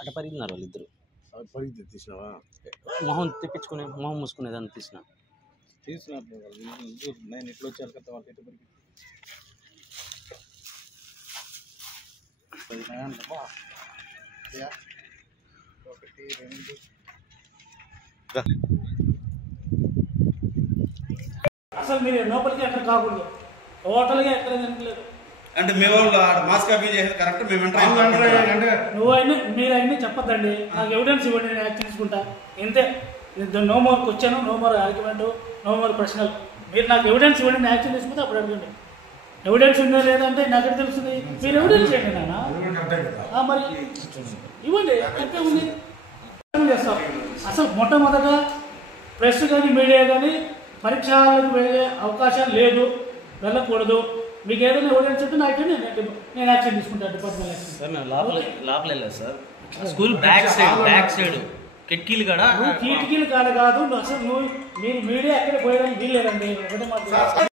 అట పరిగినారు వాళ్ళిద్దరు. పరిగి తీసినావా? మొహం తెప్పించుకునే మొహం మూసుకునేదాన్ని తీసినప్పుడు నేను ఇట్లా వచ్చారు కదా వాళ్ళకి ఎటు పరిగి ఒకటి రెండు అసలు మీరు లోపలికి ఎంటర్ కాకూడదు, హోటల్గా ఎంటర్ తినట్లేదు అంటే మేము మాస్క్ అవి చేసేది కరెక్ట్. మేము నువ్వైనా మీరైనా చెప్పొద్దండి, నాకు ఎవిడెన్స్ ఇవ్వండి, నేను యాక్షన్ తీసుకుంటా. ఇంతే, no more question, no more argument, no more personal. మీరు నాకు ఎవిడెన్స్ ఇవ్వండి, నేను యాక్షన్ తీసుకుంటే అప్పుడు అడగండి. ఎవిడెన్స్ ఉందా లేదంటే నాకు ఎక్కడ తెలుస్తుంది? మీరు ఎవిడెన్స్ చేయండి నాన్న, మరి ఇవ్వండి. అంతే ఉంది చేస్తాం. అసలు మొట్టమొదట ప్రెస్ కానీ మీడియా కానీ పరీక్షలకు వెళ్ళే అవకాశం లేదు, వెళ్ళకూడదు. మీకు ఏదైనా ఎవిడెన్స్ ఉంటే నాకు నేను యాక్షన్ తీసుకుంటాను, డిపార్ట్మెంట్ యాక్షన్. సార్ మేము లోపల వెళ్ళలేదు సార్, స్కూల్ బ్యాక్ సైడ్ కిటికీలు కాడ. కిటికీలు కాడ కాదు అసలు మీరు మీడియా ఎక్కడ పోయడానికి వీల్లేదండి. ఒకటే మాట